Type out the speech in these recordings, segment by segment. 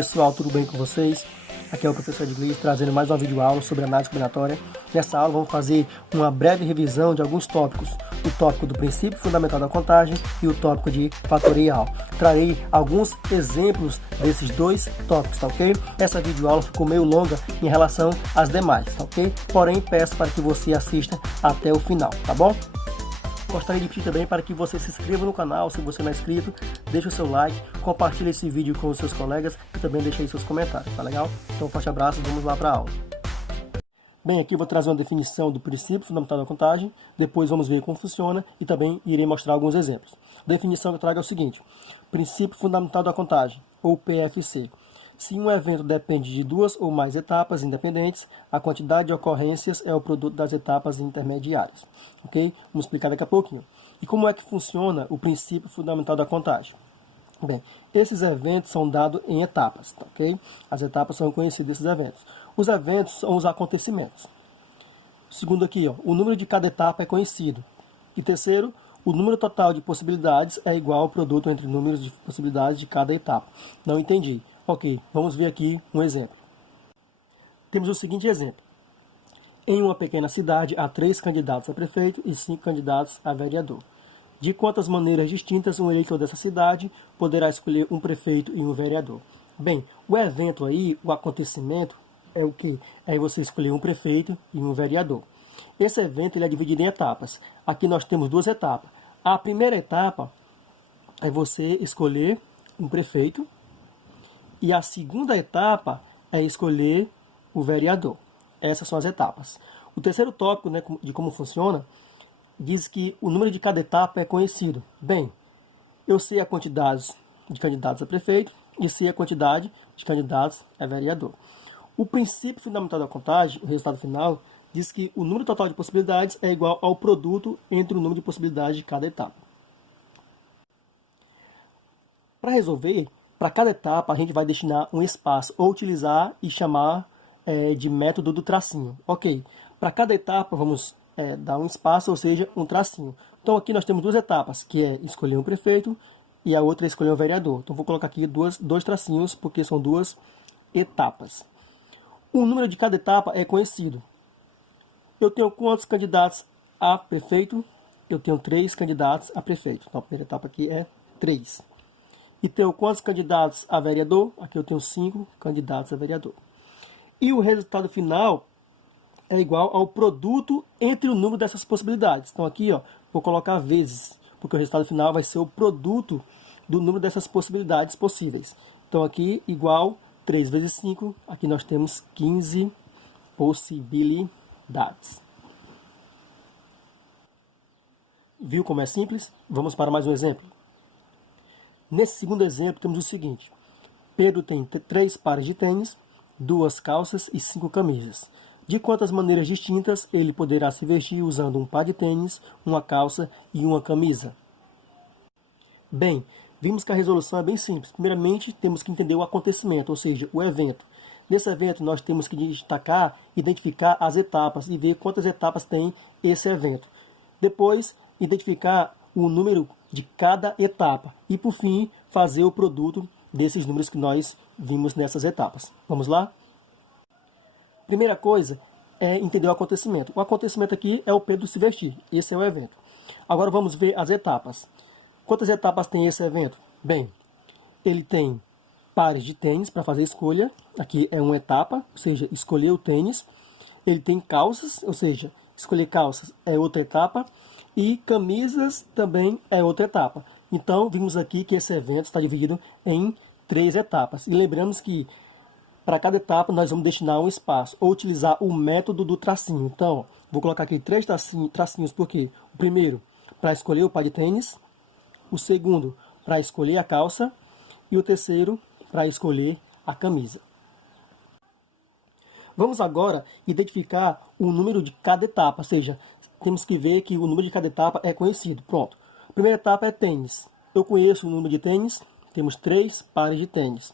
pessoal, tudo bem com vocês? Aqui é o professor de inglês trazendo mais uma videoaula sobre análise combinatória. Nessa aula vamos fazer uma breve revisão de alguns tópicos. O tópico do princípio fundamental da contagem e o tópico de fatorial. Trarei alguns exemplos desses dois tópicos, tá ok? Essa videoaula ficou meio longa em relação às demais, tá ok? Porém, peço para que você assista até o final, tá bom? Gostaria de pedir também para que você se inscreva no canal, se você não é inscrito, deixe o seu like, compartilhe esse vídeo com os seus colegas e também deixe aí seus comentários, tá legal? Então, um forte abraço, vamos lá para a aula. Bem, aqui eu vou trazer uma definição do princípio fundamental da contagem, depois vamos ver como funciona e também irei mostrar alguns exemplos. A definição que eu trago é o seguinte: princípio fundamental da contagem, ou PFC. Se um evento depende de duas ou mais etapas independentes, a quantidade de ocorrências é o produto das etapas intermediárias. Ok? Vamos explicar daqui a pouquinho. E como é que funciona o princípio fundamental da contagem? Bem, esses eventos são dados em etapas, tá, ok? As etapas são conhecidas desses eventos. Os eventos são os acontecimentos. Segundo aqui, ó, o número de cada etapa é conhecido. E terceiro, o número total de possibilidades é igual ao produto entre números de possibilidades de cada etapa. Não entendi. Ok, vamos ver aqui um exemplo. Temos o seguinte exemplo. Em uma pequena cidade, há 3 candidatos a prefeito e 5 candidatos a vereador. De quantas maneiras distintas um eleitor dessa cidade poderá escolher um prefeito e um vereador? Bem, o evento aí, o acontecimento, é o que? É você escolher um prefeito e um vereador. Esse evento ele é dividido em etapas. Aqui nós temos 2 etapas. A primeira etapa é você escolher um prefeito. E a segunda etapa é escolher o vereador. Essas são as etapas. O terceiro tópico, né, de como funciona, diz que o número de cada etapa é conhecido. Bem, eu sei a quantidade de candidatos a prefeito e sei a quantidade de candidatos a vereador. O princípio fundamental da contagem, o resultado final, diz que o número total de possibilidades é igual ao produto entre o número de possibilidades de cada etapa. Para resolver, para cada etapa, a gente vai destinar um espaço, ou utilizar e chamar de método do tracinho. Ok, para cada etapa, vamos dar um espaço, ou seja, um tracinho. Então, aqui nós temos 2 etapas, que é escolher um prefeito e a outra é escolher um vereador. Então, vou colocar aqui dois tracinhos, porque são 2 etapas. O número de cada etapa é conhecido. Eu tenho quantos candidatos a prefeito? Eu tenho 3 candidatos a prefeito. Então, a primeira etapa aqui é 3. E tenho quantos candidatos a vereador? Aqui eu tenho 5 candidatos a vereador. E o resultado final é igual ao produto entre o número dessas possibilidades. Então aqui, ó, vou colocar vezes, porque o resultado final vai ser o produto do número dessas possibilidades possíveis. Então aqui, igual 3 vezes 5, aqui nós temos 15 possibilidades. Viu como é simples? Vamos para mais um exemplo. Nesse segundo exemplo, temos o seguinte. Pedro tem 3 pares de tênis, 2 calças e 5 camisas. De quantas maneiras distintas ele poderá se vestir usando um par de tênis, uma calça e uma camisa? Bem, vimos que a resolução é bem simples. Primeiramente, temos que entender o acontecimento, ou seja, o evento. Nesse evento, nós temos que destacar, identificar as etapas e ver quantas etapas tem esse evento. Depois, identificar o número de cada etapa. E, por fim, fazer o produto desses números que nós vimos nessas etapas. Vamos lá? Primeira coisa é entender o acontecimento. O acontecimento aqui é o Pedro se vestir. Esse é o evento. Agora vamos ver as etapas. Quantas etapas tem esse evento? Bem, ele tem pares de tênis para fazer a escolha. Aqui é uma etapa, ou seja, escolher o tênis. Ele tem calças, ou seja, escolher calças é outra etapa. E camisas também é outra etapa. Então, vimos aqui que esse evento está dividido em 3 etapas. E lembramos que para cada etapa nós vamos destinar um espaço, ou utilizar o método do tracinho. Então, vou colocar aqui 3 tracinhos, porque o primeiro, para escolher o par de tênis. O segundo, para escolher a calça. E o terceiro, para escolher a camisa. Vamos agora identificar o número de cada etapa, ou seja, temos que ver que o número de cada etapa é conhecido. Pronto. A primeira etapa é tênis. Eu conheço o número de tênis. Temos 3 pares de tênis.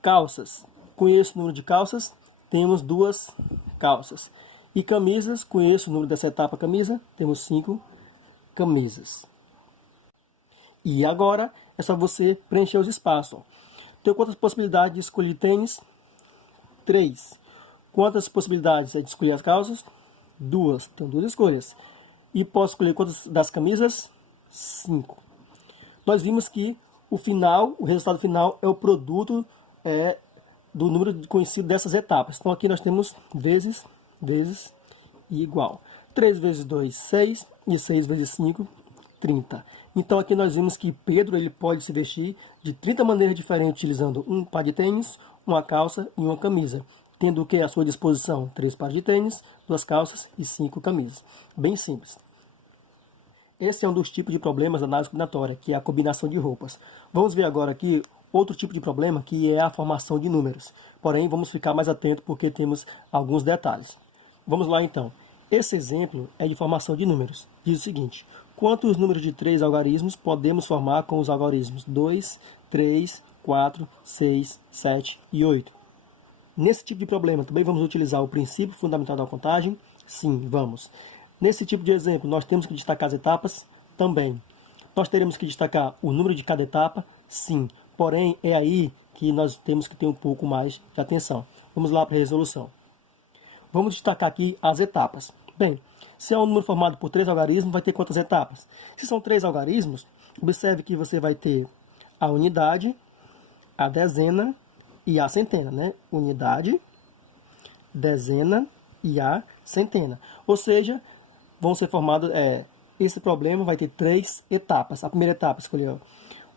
Calças. Conheço o número de calças. Temos 2 calças. E camisas. Conheço o número dessa etapa camisa. Temos 5 camisas. E agora é só você preencher os espaços. Tenho quantas possibilidades de escolher tênis? 3. Quantas possibilidades de escolher as calças? 2. Então, 2 escolhas. E posso escolher quantas das camisas? 5. Nós vimos que o resultado final é o produto do número conhecido dessas etapas. Então, aqui nós temos vezes e igual. 3 vezes 2, 6. E 6 vezes 5, 30. Então, aqui nós vimos que Pedro ele pode se vestir de 30 maneiras diferentes, utilizando um par de tênis, uma calça e uma camisa, tendo o que à sua disposição? 3 pares de tênis, 2 calças e 5 camisas. Bem simples. Esse é um dos tipos de problemas da análise combinatória, que é a combinação de roupas. Vamos ver agora aqui outro tipo de problema, que é a formação de números. Porém, vamos ficar mais atento porque temos alguns detalhes. Vamos lá então. Esse exemplo é de formação de números. Diz o seguinte: quantos números de 3 algarismos podemos formar com os algarismos 2, 3, 4, 6, 7 e 8? Nesse tipo de problema, também vamos utilizar o princípio fundamental da contagem? Sim, vamos. Nesse tipo de exemplo, nós temos que destacar as etapas? Também. Nós teremos que destacar o número de cada etapa? Sim. Porém, é aí que nós temos que ter um pouco mais de atenção. Vamos lá para a resolução. Vamos destacar aqui as etapas. Bem, se é um número formado por 3 algarismos, vai ter quantas etapas? Se são 3 algarismos, observe que você vai ter a unidade, a dezena e a centena, né? Unidade, dezena e a centena. Ou seja, vão ser formados, esse problema vai ter 3 etapas. A primeira etapa escolheu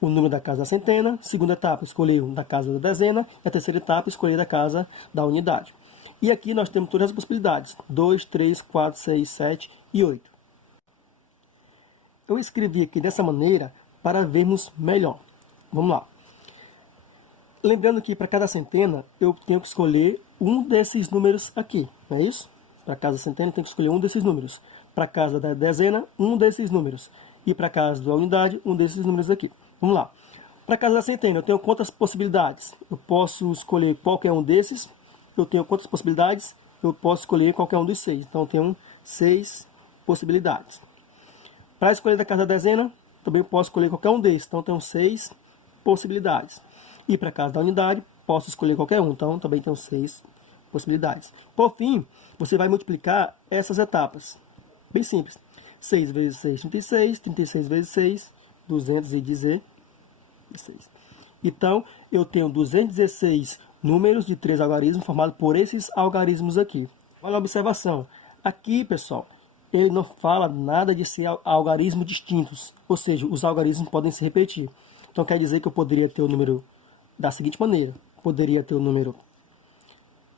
o número da casa da centena, a segunda etapa escolheu da casa da dezena e a terceira etapa escolheu da casa da unidade. E aqui nós temos todas as possibilidades: 2, 3, 4, 6, 7 e 8. Eu escrevi aqui dessa maneira para vermos melhor. Vamos lá. Lembrando que para cada centena eu tenho que escolher um desses números aqui, não é isso? Para cada centena eu tenho que escolher um desses números. Para a casa da dezena, um desses números. E para a casa da unidade, um desses números aqui. Vamos lá. Para a casa da centena eu tenho quantas possibilidades? Eu posso escolher qualquer um desses. Eu tenho quantas possibilidades? Eu posso escolher qualquer um dos 6. Então, eu tenho 6 possibilidades. Para escolher da casa da dezena, também posso escolher qualquer um desses. Então, eu tenho 6 possibilidades. E para a casa da unidade, posso escolher qualquer um. Então, também tenho 6 possibilidades. Por fim, você vai multiplicar essas etapas. Bem simples. 6 vezes 6, 36. 36 vezes 6, 216. Então, eu tenho 216 números de 3 algarismos formados por esses algarismos aqui. Olha a observação. Aqui, pessoal, ele não fala nada de ser algarismos distintos. Ou seja, os algarismos podem se repetir. Então, quer dizer que eu poderia ter o número da seguinte maneira. Poderia ter o número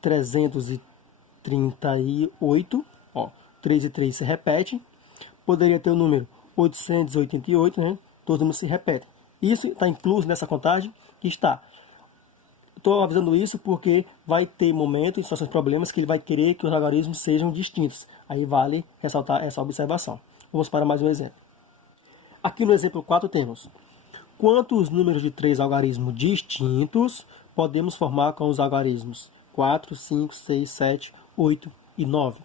338. 3 e 3 se repete. Poderia ter o número 888, né? Todos os números se repetem. Isso está incluso nessa contagem? Que está. Estou avisando isso porque vai ter momentos, situações, problemas que ele vai querer que os algarismos sejam distintos. Aí vale ressaltar essa observação. Vamos para mais um exemplo. Aqui no exemplo 4 temos: quantos números de 3 algarismos distintos podemos formar com os algarismos 4, 5, 6, 7, 8 e 9?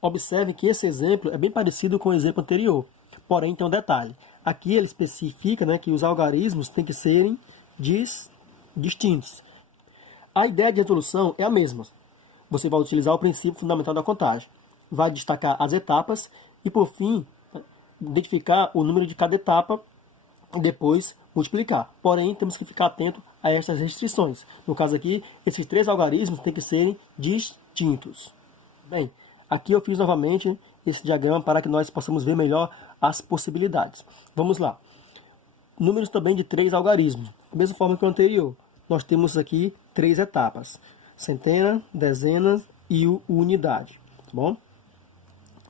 Observe que esse exemplo é bem parecido com o exemplo anterior. Porém, tem um detalhe. Aqui ele especifica, né, que os algarismos têm que serem distintos. A ideia de resolução é a mesma. Você vai utilizar o princípio fundamental da contagem. Vai destacar as etapas e, por fim, identificar o número de cada etapa e depois multiplicar. Porém, temos que ficar atento a estas restrições. No caso aqui, esses 3 algarismos têm que serem distintos. Bem, aqui eu fiz novamente esse diagrama para que nós possamos ver melhor as possibilidades. Vamos lá. Números também de 3 algarismos. Da mesma forma que o anterior. Nós temos aqui 3 etapas: centena, dezena e unidade. Tá bom?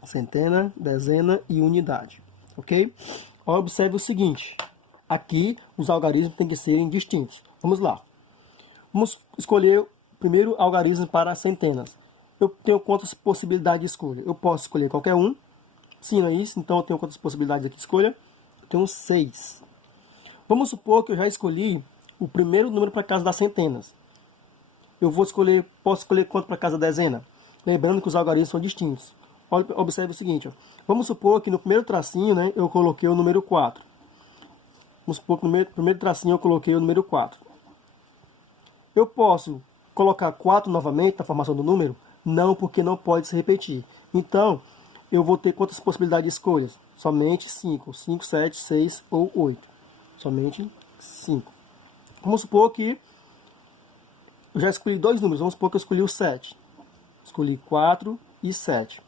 Centena, dezena e unidade. Ok? Observe o seguinte. Aqui os algarismos têm que serem distintos. Vamos lá. Vamos escolher o primeiro algarismo para centenas. Eu tenho quantas possibilidades de escolha? Eu posso escolher qualquer um. Sim, não é isso? Então eu tenho quantas possibilidades aqui de escolha? Eu tenho 6. Vamos supor que eu já escolhi o primeiro número para a casa das centenas. Posso escolher quanto para a casa da dezena? Lembrando que os algarismos são distintos. Observe o seguinte. Vamos supor que no primeiro tracinho, né, eu coloquei o número 4. Vamos supor que no primeiro tracinho eu coloquei o número 4. Eu posso colocar 4 novamente na formação do número? Não, porque não pode se repetir. Então, eu vou ter quantas possibilidades de escolhas? Somente 5. 5, 7, 6 ou 8. Somente 5. Vamos supor que eu já escolhi 2 números. Vamos supor que eu escolhi o 7. Escolhi 4 e 7.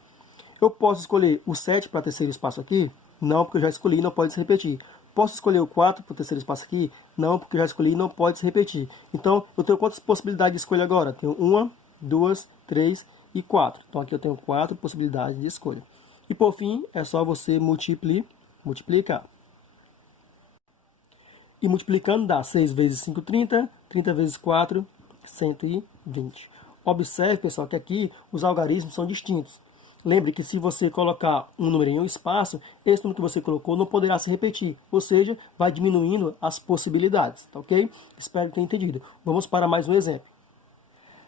Eu posso escolher o 7 para terceiro espaço aqui? Não, porque eu já escolhi e não pode se repetir. Posso escolher o 4 para o terceiro espaço aqui? Não, porque eu já escolhi e não pode se repetir. Então, eu tenho quantas possibilidades de escolha agora? Tenho 1, 2, 3 e 4. Então, aqui eu tenho 4 possibilidades de escolha. E, por fim, é só você multiplicar. E multiplicando dá 6 vezes 5, 30. 30 vezes 4, 120. Observe, pessoal, que aqui os algarismos são distintos. Lembre que se você colocar um número em um espaço, esse número que você colocou não poderá se repetir, ou seja, vai diminuindo as possibilidades, tá ok? Espero que tenha entendido. Vamos para mais um exemplo.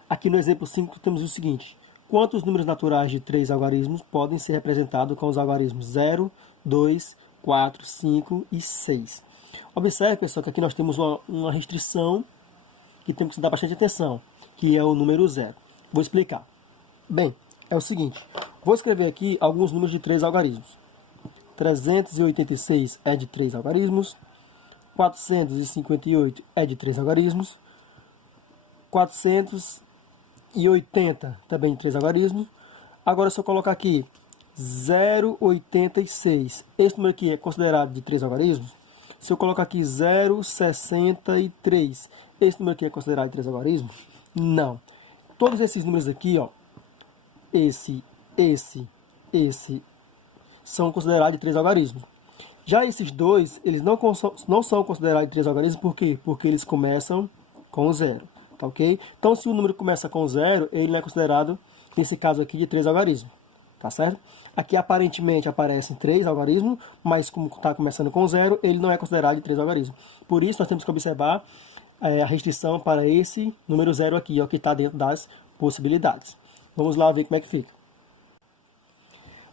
Aqui no exemplo 5 temos o seguinte: quantos números naturais de 3 algarismos podem ser representados com os algarismos 0, 2, 4, 5 e 6? Observe, pessoal, que aqui nós temos uma restrição que temos que dar bastante atenção, que é o número 0. Vou explicar. Bem, é o seguinte: vou escrever aqui alguns números de 3 algarismos. 386 é de 3 algarismos. 458 é de 3 algarismos. 480 também de 3 algarismos. Agora, se eu colocar aqui 0,86, esse número aqui é considerado de 3 algarismos. Se eu colocar aqui 0,63, esse número aqui é considerado de 3 algarismos? Não. Todos esses números aqui, ó, esse, são considerados de 3 algarismos. Já esses dois, eles não são considerados de 3 algarismos, por quê? Porque eles começam com 0, tá ok? Então, se o número começa com 0, ele não é considerado, nesse caso aqui, de 3 algarismos, tá certo? Aqui, aparentemente, aparecem 3 algarismos, mas como está começando com 0, ele não é considerado de 3 algarismos. Por isso, nós temos que observar a restrição para esse número 0 aqui, ó, que está dentro das possibilidades. Vamos lá ver como é que fica.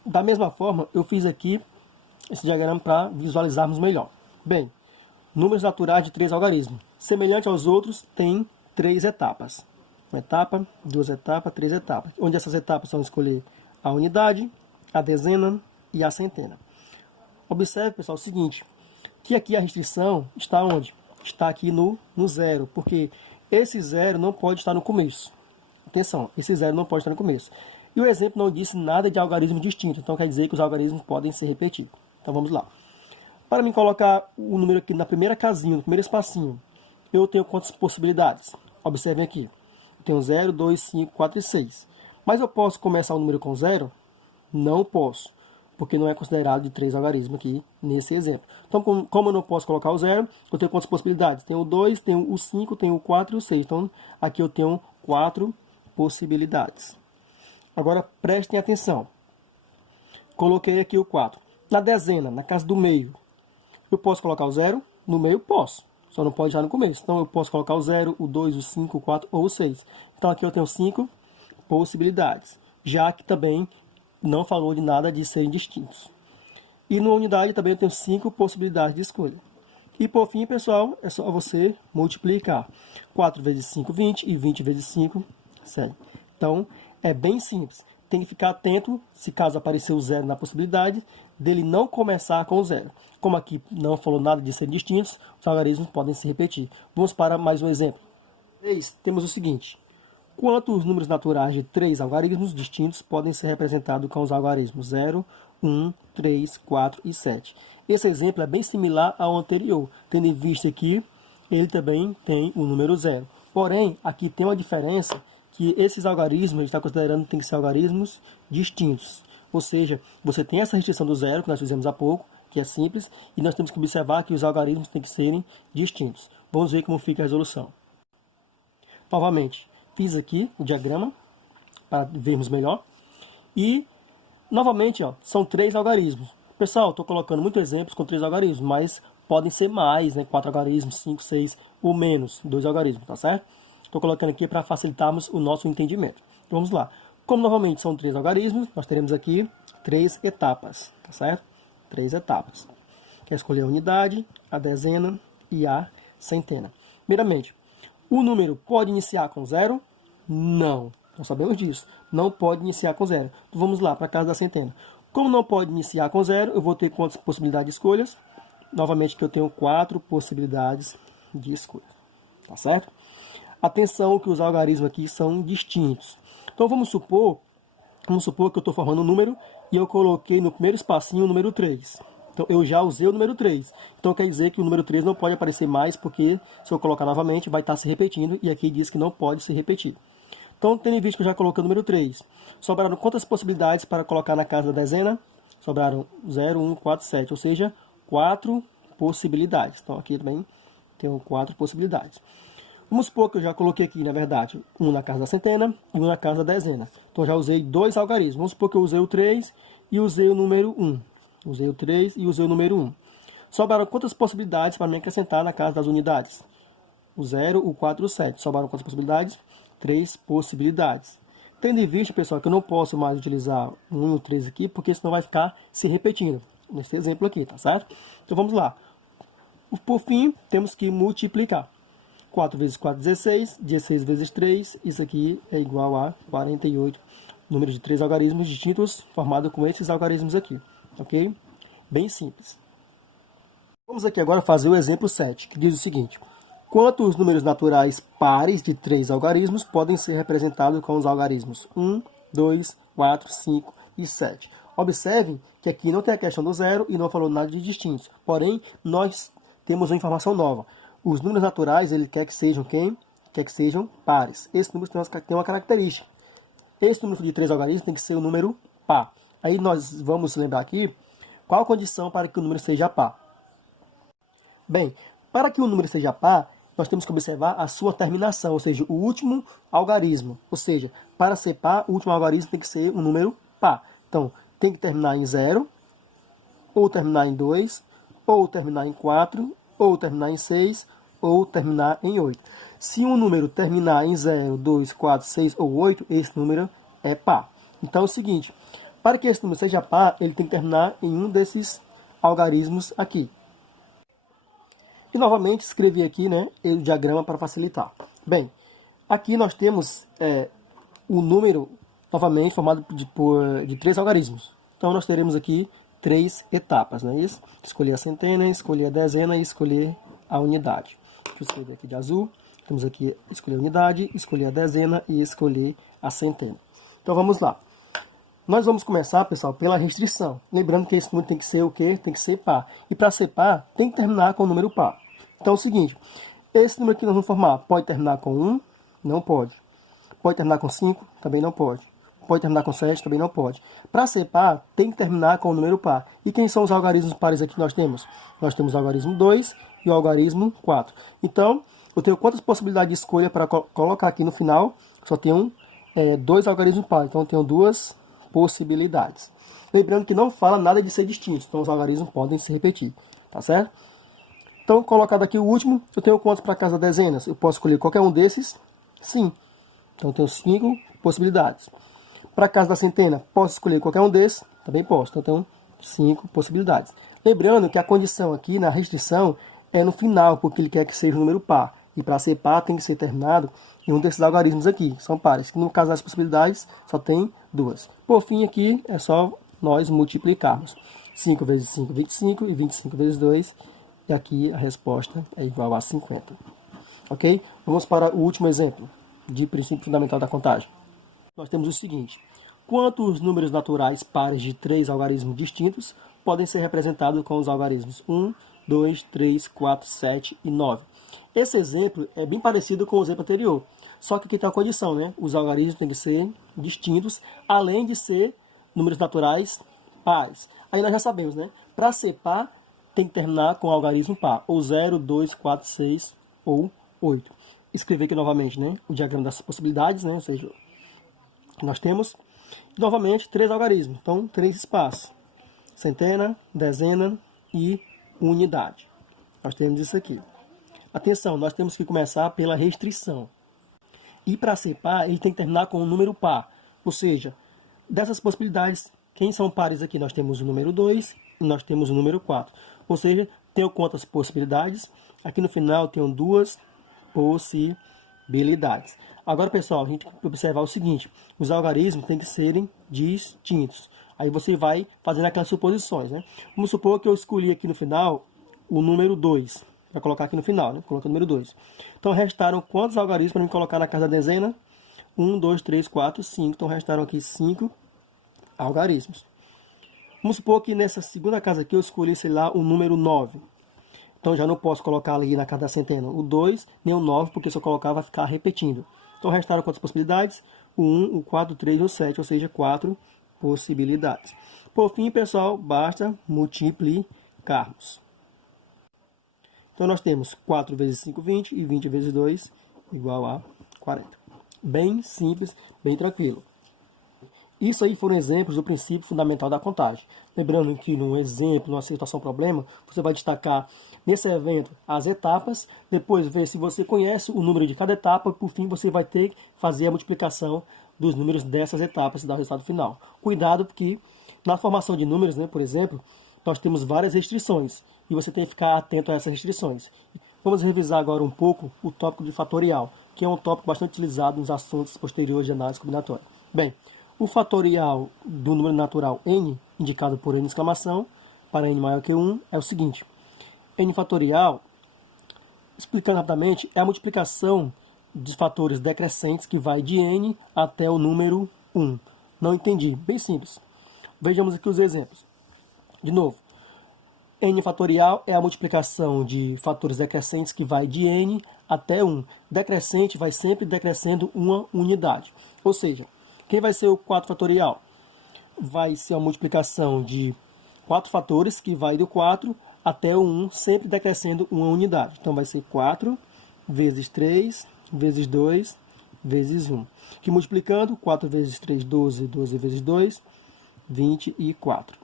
Da mesma forma, eu fiz aqui esse diagrama para visualizarmos melhor. Bem, números naturais de 3 algarismos. Semelhante aos outros, tem 3 etapas. Uma etapa, 2 etapas, 3 etapas. Onde essas etapas são escolher a unidade, a dezena e a centena. Observe, pessoal, o seguinte, que aqui a restrição está onde? Está aqui no 0, porque esse 0 não pode estar no começo. Atenção, esse 0 não pode estar no começo. E o exemplo não disse nada de algarismo distinto, então quer dizer que os algarismos podem se repetir. Então vamos lá. Para mim colocar o número aqui na primeira casinha, no primeiro espacinho, eu tenho quantas possibilidades? Observem aqui. Eu tenho 0, 2, 5, 4 e 6. Mas eu posso começar o número com 0? Não posso, porque não é considerado de 3 algarismos aqui nesse exemplo. Então, como eu não posso colocar o 0, eu tenho quantas possibilidades? Tenho o 2, tenho o 5, tenho o 4 e o 6. Então, aqui eu tenho 4 possibilidades. Agora, prestem atenção. Coloquei aqui o 4. Na dezena, na casa do meio, eu posso colocar o 0? No meio, posso. Só não pode já no começo. Então, eu posso colocar o 0, o 2, o 5, o 4 ou o 6. Então, aqui eu tenho 5 possibilidades. Já que também não falou de nada de serem distintos. E na unidade também eu tenho 5 possibilidades de escolha. E por fim, pessoal, é só você multiplicar. 4 vezes 5, 20. E 20 vezes 5, 100. Então, é bem simples. Tem que ficar atento, se caso aparecer o 0 na possibilidade, dele não começar com o 0. Como aqui não falou nada de serem distintos, os algarismos podem se repetir. Vamos para mais um exemplo. Temos o seguinte: quantos números naturais de 3 algarismos distintos podem ser representados com os algarismos 0, 1, 3, 4 e 7? Esse exemplo é bem similar ao anterior, tendo em vista que ele também tem o número 0. Porém, aqui tem uma diferença, que esses algarismos, a gente está considerando que tem que ser algarismos distintos. Ou seja, você tem essa restrição do 0, que nós fizemos há pouco, que é simples, e nós temos que observar que os algarismos têm que serem distintos. Vamos ver como fica a resolução. Novamente, fiz aqui o diagrama, para vermos melhor. E, novamente, ó, são 3 algarismos. Pessoal, estou colocando muitos exemplos com 3 algarismos, mas podem ser mais, né? 4 algarismos, 5, 6 ou menos 2 algarismos, tá certo? Estou colocando aqui para facilitarmos o nosso entendimento. Então, vamos lá. Como novamente são 3 algarismos, nós teremos aqui 3 etapas, tá certo? 3 etapas. Que é escolher a unidade, a dezena e a centena. Primeiramente, O número pode iniciar com 0? Não. Nós sabemos disso. Não pode iniciar com 0. Então, vamos lá para a casa da centena. Como não pode iniciar com 0, eu vou ter quantas possibilidades de escolhas? Novamente que eu tenho 4 possibilidades de escolha. Tá certo? Atenção que os algarismos aqui são distintos. Então vamos supor que eu estou formando um número e eu coloquei no primeiro espacinho o número 3. Então eu já usei o número 3. Então quer dizer que o número 3 não pode aparecer mais, porque se eu colocar novamente vai estar se repetindo, e aqui diz que não pode se repetir. Então, tendo em vista que eu já coloquei o número 3, sobraram quantas possibilidades para colocar na casa da dezena? Sobraram 0, 1, 4, 7, ou seja, 4 possibilidades. Então, aqui também tenho 4 possibilidades. Vamos supor que eu já coloquei aqui, na verdade, um na casa da centena e um na casa da dezena. Então, já usei 2 algarismos. Vamos supor que eu usei o 3 e usei o número 1. Usei o 3 e usei o número 1. Sobraram quantas possibilidades para me acrescentar na casa das unidades? O 0, o 4 e o 7. Sobraram quantas possibilidades? 3 possibilidades. Tendo em vista, pessoal, que eu não posso mais utilizar o 1 e o 3 aqui, porque senão vai ficar se repetindo, nesse exemplo aqui, tá certo? Então vamos lá. Por fim, temos que multiplicar. 4 vezes 4, 16. 16 vezes 3, isso aqui é igual a 48. Número de 3 algarismos distintos, formado com esses algarismos aqui. Ok? Bem simples. Vamos aqui agora fazer o exemplo 7, que diz o seguinte. Quantos números naturais pares de 3 algarismos podem ser representados com os algarismos 1, 2, 4, 5 e 7? Observe que aqui não tem a questão do 0 e não falou nada de distintos. Porém, nós temos uma informação nova. Os números naturais, ele quer que sejam quem? Quer que sejam pares. Esse número tem uma característica. Esse número de 3 algarismos tem que ser um número par. Aí nós vamos lembrar aqui qual a condição para que o número seja par. Bem, para que o número seja par, nós temos que observar a sua terminação, ou seja, o último algarismo. Ou seja, para ser par, o último algarismo tem que ser um número par. Então, tem que terminar em 0, ou terminar em 2, ou terminar em 4, ou terminar em 6, ou terminar em 8. Se um número terminar em 0, 2, 4, 6 ou 8, esse número é par. Então é o seguinte, para que esse número seja par, ele tem que terminar em um desses algarismos aqui. E novamente escrevi aqui, né, o diagrama para facilitar. Bem, aqui nós temos o número, novamente, formado de 3 algarismos. Então nós teremos aqui 3 etapas, não é isso? Escolher a centena, escolher a dezena e escolher a unidade. Deixa eu escrever aqui de azul. Temos aqui escolher a unidade, escolher a dezena e escolher a centena. Então vamos lá. Nós vamos começar, pessoal, pela restrição. Lembrando que esse número tem que ser o quê? Tem que ser par. E para ser par, tem que terminar com o número par. Então é o seguinte, esse número que nós vamos formar pode terminar com 1? Não pode. Pode terminar com 5? Também não pode. Pode terminar com 7? Também não pode. Para ser par, tem que terminar com o número par. E quem são os algarismos pares aqui que nós temos? Nós temos o algarismo 2 e o algarismo 4. Então, eu tenho quantas possibilidades de escolha para colocar aqui no final? Só tenho 2 algarismos pares. Então, eu tenho 2 possibilidades. Lembrando que não fala nada de ser distinto, então os algarismos podem se repetir, tá certo? Então, colocado aqui o último, eu tenho quantos para casa dezenas? Eu posso escolher qualquer um desses? Sim. Então, eu tenho 5 possibilidades. Para casa da centena, posso escolher qualquer um desses? Também posso. Então, eu tenho 5 possibilidades. Lembrando que a condição aqui na restrição é no final, porque ele quer que seja um número par. E para ser par, tem que ser terminado em um desses algarismos aqui, que são pares. Que no caso das possibilidades, só tem 2. Por fim, aqui é só nós multiplicarmos. 5 vezes 5, 25, e 25 vezes 2, e aqui a resposta é igual a 50. Ok? Vamos para o último exemplo de princípio fundamental da contagem. Nós temos o seguinte. Quantos números naturais pares de 3 algarismos distintos podem ser representados com os algarismos 1, 2, 3, 4, 7 e 9? Esse exemplo é bem parecido com o exemplo anterior, só que aqui tem uma condição, né? Os algarismos têm que ser distintos, além de ser números naturais pares. Aí nós já sabemos, né? Para ser par, tem que terminar com algarismo par, ou 0, 2, 4, 6 ou 8. Escrever aqui novamente, né? O diagrama das possibilidades, né? Ou seja, nós temos, novamente, 3 algarismos, então 3 espaços. Centena, dezena e unidade. Nós temos isso aqui. Atenção, nós temos que começar pela restrição. E para ser par, ele tem que terminar com um número par. Ou seja, dessas possibilidades, quem são pares aqui? Nós temos o número 2 e nós temos o número 4. Ou seja, tenho quantas possibilidades? Aqui no final tenho 2 possibilidades. possibilidades. Agora, pessoal, a gente tem que observar o seguinte: os algarismos têm que serem distintos. Aí você vai fazendo aquelas suposições, né? Vamos supor que eu escolhi aqui no final o número 2. Vai colocar aqui no final, né? Coloca o número 2. Então, restaram quantos algarismos para me colocar na casa da dezena? 1, 2, 3, 4, 5. Então, restaram aqui 5 algarismos. Vamos supor que nessa segunda casa aqui eu escolhi, sei lá, o número 9. Então, já não posso colocar ali na casa da centena o 2, nem o 9, porque se eu colocar vai ficar repetindo. Então, restaram quantas possibilidades? O 1, o 4, o 3 e o 7, ou seja, 4 possibilidades. Por fim, pessoal, basta multiplicarmos. Então, nós temos 4 vezes 5, 20, e 20 vezes 2, igual a 40. Bem simples, bem tranquilo. Isso aí foram exemplos do princípio fundamental da contagem. Lembrando que no exemplo, numa situação problema, você vai destacar nesse evento as etapas, depois ver se você conhece o número de cada etapa, e por fim você vai ter que fazer a multiplicação dos números dessas etapas e dar o resultado final. Cuidado, porque na formação de números, né, por exemplo, nós temos várias restrições e você tem que ficar atento a essas restrições. Vamos revisar agora um pouco o tópico de fatorial, que é um tópico bastante utilizado nos assuntos posteriores de análise combinatória. Bem, o fatorial do número natural n, indicado por n exclamação, para n maior que 1, é o seguinte. N fatorial, explicando rapidamente, é a multiplicação dos fatores decrescentes que vai de n até o número 1. Não entendi. Bem simples. Vejamos aqui os exemplos. De novo, n fatorial é a multiplicação de fatores decrescentes que vai de n até 1. Decrescente vai sempre decrescendo uma unidade. Ou seja, quem vai ser o 4 fatorial? Vai ser a multiplicação de 4 fatores que vai do 4 até o 1, sempre decrescendo uma unidade. Então, vai ser 4 vezes 3 vezes 2 vezes 1. Que multiplicando, 4 vezes 3, 12, 12 vezes 2, 24.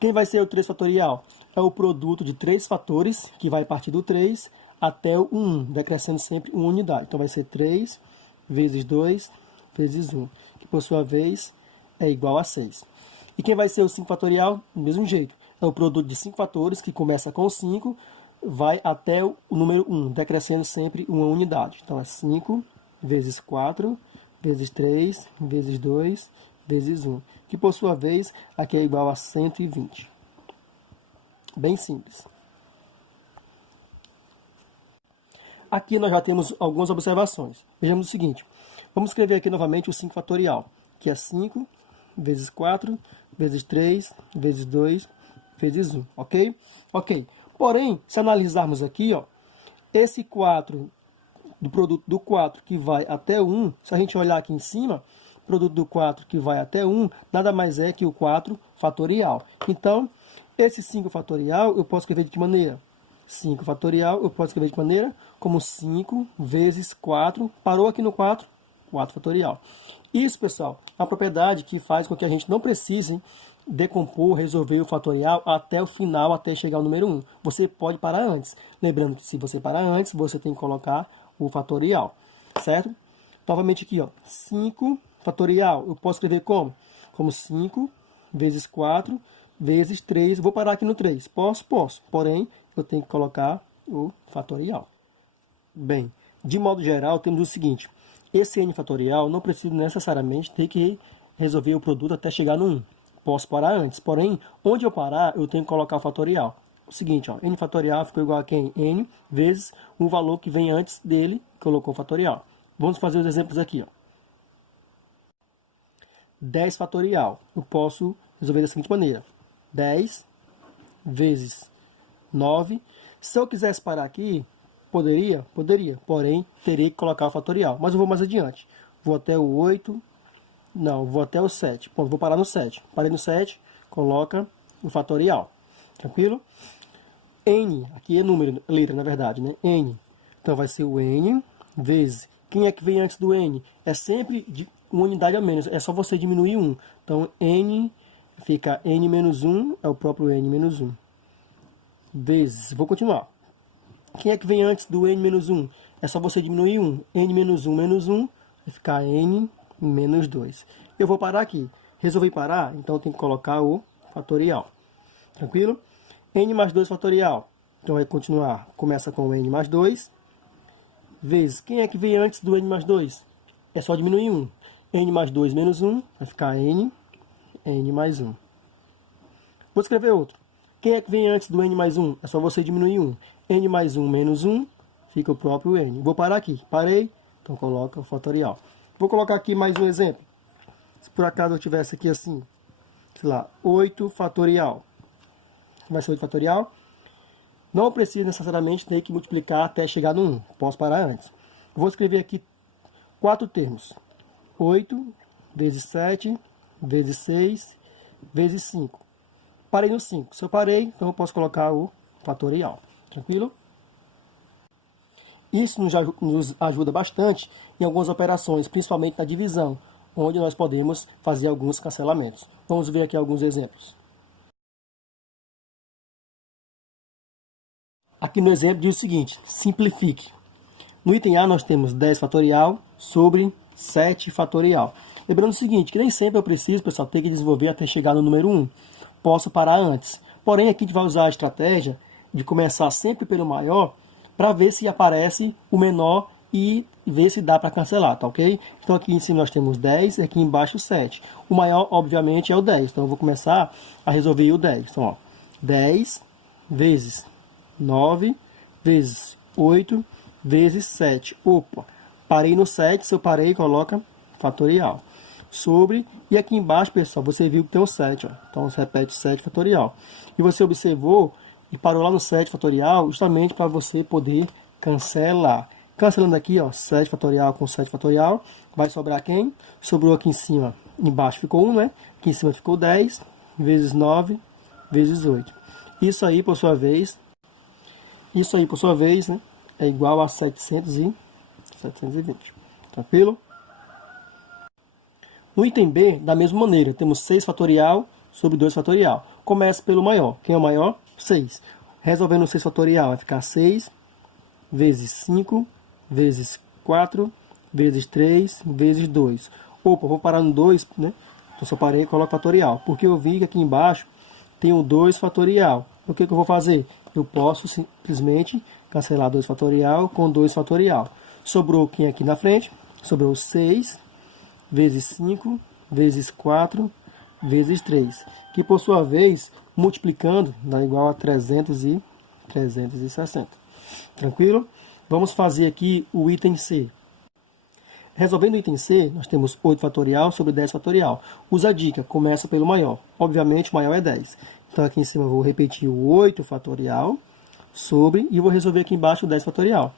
Quem vai ser o 3 fatorial? É o produto de 3 fatores, que vai partir do 3 até o 1, decrescendo sempre uma unidade. Então, vai ser 3 vezes 2 vezes 1, que por sua vez é igual a 6. E quem vai ser o 5 fatorial? Do mesmo jeito. É o produto de 5 fatores, que começa com 5, vai até o número 1, decrescendo sempre uma unidade. Então, é 5 vezes 4, vezes 3, vezes 2, vezes 1, que por sua vez aqui é igual a 120. Bem simples. Aqui nós já temos algumas observações. Vejamos o seguinte. Vamos escrever aqui novamente o 5 fatorial, que é 5 vezes 4, vezes 3, vezes 2, vezes 1, ok? Ok. Porém, se analisarmos aqui, ó, esse 4, do produto do 4 que vai até o 1, se a gente olhar aqui em cima, o produto do 4 que vai até 1, nada mais é que o 4 fatorial. Então, esse 5 fatorial eu posso escrever de que maneira? 5 fatorial eu posso escrever de que maneira? Como 5 vezes 4, parou aqui no 4, 4 fatorial. Isso, pessoal, é uma propriedade que faz com que a gente não precise decompor, resolver o fatorial até o final, até chegar ao número 1. Você pode parar antes. Lembrando que se você parar antes, você tem que colocar o fatorial, certo? Novamente aqui, ó, 5 fatorial. Eu posso escrever como? Como 5 vezes 4 vezes 3. Vou parar aqui no 3. Posso? Posso. Porém, eu tenho que colocar o fatorial. Bem, de modo geral, temos o seguinte. Esse n fatorial não precisa necessariamente ter que resolver o produto até chegar no 1. Posso parar antes. Porém, onde eu parar, eu tenho que colocar o fatorial. O seguinte, ó, n fatorial ficou igual a quem? N vezes o valor que vem antes dele, colocou o fatorial. Vamos fazer os exemplos aqui, ó. 10 fatorial. Eu posso resolver da seguinte maneira. 10 vezes 9. Se eu quisesse parar aqui, poderia? Poderia. Porém, teria que colocar o fatorial. Mas eu vou mais adiante. Vou até o 8. Não, vou até o 7. Bom, vou parar no 7. Parei no 7, coloca o fatorial. Tranquilo? N, aqui é número, letra na verdade, né? N. Então vai ser o N vezes. Quem é que vem antes do N? É sempre de uma unidade a menos. É só você diminuir 1. Então N fica N menos 1, é o próprio N menos 1. Vezes. Vou continuar. Quem é que vem antes do N menos 1? É só você diminuir 1. N menos 1 menos 1 vai ficar N menos 2. Eu vou parar aqui. Resolvi parar? Então eu tenho que colocar o fatorial. Tranquilo? N mais 2 fatorial. Então vai continuar. Começa com N mais 2 vezes, quem é que vem antes do n mais 2? É só diminuir 1. N mais 2 menos 1, vai ficar n mais 1. Vou escrever outro. Quem é que vem antes do n mais 1? É só você diminuir 1. N mais 1 menos 1, fica o próprio n. Vou parar aqui. Parei, então coloca o fatorial. Vou colocar aqui mais um exemplo. Se por acaso eu tivesse aqui assim, sei lá, 8 fatorial. Vai ser 8 fatorial. Não preciso necessariamente ter que multiplicar até chegar no 1. Posso parar antes. Vou escrever aqui 4 termos. 8 vezes 7 vezes 6 vezes 5. Parei no 5. Se eu parei, então eu posso colocar o fatorial. Tranquilo? Isso nos ajuda bastante em algumas operações, principalmente na divisão, onde nós podemos fazer alguns cancelamentos. Vamos ver aqui alguns exemplos. Aqui no exemplo diz o seguinte: simplifique. No item A nós temos 10 fatorial sobre 7 fatorial. Lembrando o seguinte, que nem sempre eu preciso, pessoal, ter que desenvolver até chegar no número 1. Posso parar antes. Porém, aqui a gente vai usar a estratégia de começar sempre pelo maior para ver se aparece o menor e ver se dá para cancelar, tá ok? Então aqui em cima nós temos 10 e aqui embaixo 7. O maior, obviamente, é o 10. Então eu vou começar a resolver o 10. Então, ó, 10 vezes 9 vezes 8 vezes 7. Opa, parei no 7, se eu parei, coloca fatorial. Sobre, e aqui embaixo, pessoal, você viu que tem o 7, ó. Então você repete 7 fatorial. E você observou e parou lá no 7 fatorial, justamente para você poder cancelar. Cancelando aqui, ó, 7 fatorial com 7 fatorial, vai sobrar quem? Sobrou aqui em cima, embaixo ficou 1, né? Aqui em cima ficou 10 vezes 9 vezes 8. Isso aí, por sua vez, né, é igual a 720. Tranquilo? No item B, da mesma maneira, temos 6 fatorial sobre 2 fatorial. Começa pelo maior. Quem é o maior? 6. Resolvendo o 6 fatorial, vai ficar 6 vezes 5 vezes 4 vezes 3 vezes 2. Opa, vou parar no 2, né? Então só parei e coloco fatorial. Porque eu vi que aqui embaixo tem o 2 fatorial. O que eu vou fazer? Eu posso simplesmente cancelar 2 fatorial com 2 fatorial. Sobrou quem aqui na frente? Sobrou 6 vezes 5 vezes 4 vezes 3. Que por sua vez, multiplicando, dá igual a 360. Tranquilo? Vamos fazer aqui o item C. Resolvendo o item C, nós temos 8 fatorial sobre 10 fatorial. Usa a dica, começa pelo maior. Obviamente, o maior é 10. Então, aqui em cima eu vou repetir o 8 fatorial sobre, e vou resolver aqui embaixo o 10 fatorial.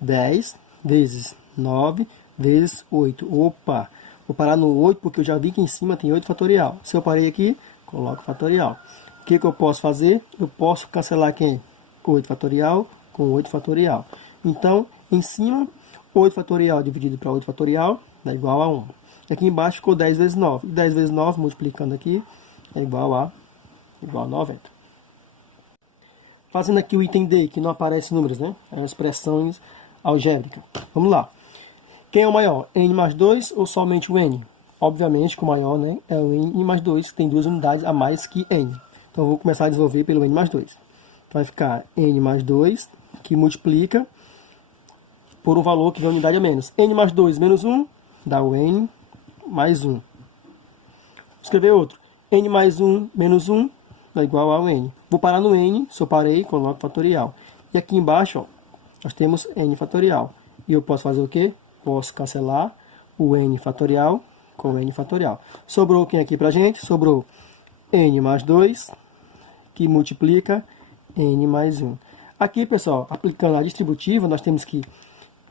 10 vezes 9 vezes 8. Opa! Vou parar no 8 porque eu já vi que em cima tem 8 fatorial. Se eu parei aqui, coloco fatorial. O que eu posso fazer? Eu posso cancelar quem? 8 fatorial com 8 fatorial. Então, em cima, 8 fatorial dividido para 8 fatorial dá igual a 1. E aqui embaixo ficou 10 vezes 9. 10 vezes 9, multiplicando aqui, é igual a 90. Fazendo aqui o item D, que não aparece números, né? É expressões algébricas. Vamos lá. Quem é o maior? N mais 2 ou somente o N? Obviamente que o maior, né, é o N mais 2, que tem 2 unidades a mais que N. Então eu vou começar a desenvolver pelo N mais 2. Então vai ficar N mais 2, que multiplica por um valor que vem unidade a menos. N mais 2 menos 1 dá o N mais 1. Vou escrever outro. N mais 1 menos 1 dá igual ao N. Vou parar no N, se eu parei, coloco fatorial. E aqui embaixo, ó, nós temos N fatorial. E eu posso fazer o quê? Posso cancelar o N fatorial com o N fatorial. Sobrou quem aqui pra gente? Sobrou N mais 2, que multiplica N mais 1. Aqui, pessoal, aplicando a distributiva, nós temos que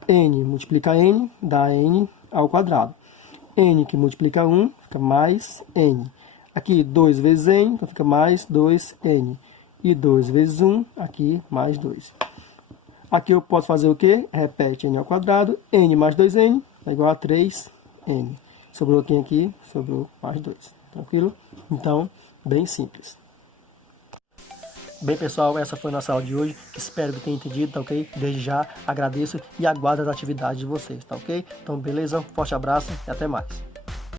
N multiplica N, dá N ao quadrado. N que multiplica 1, fica mais N. Aqui, 2 vezes N, então fica mais 2N. E 2 vezes 1, aqui, mais 2. Aqui eu posso fazer o quê? Repete N ao quadrado. N mais 2N é igual a 3N. Sobrou quem aqui? Sobrou mais 2. Tranquilo? Então, bem simples. Bem, pessoal, essa foi a nossa aula de hoje. Espero que tenham entendido, tá ok? Desde já, agradeço e aguardo as atividades de vocês, tá ok? Então, beleza? Forte abraço e até mais.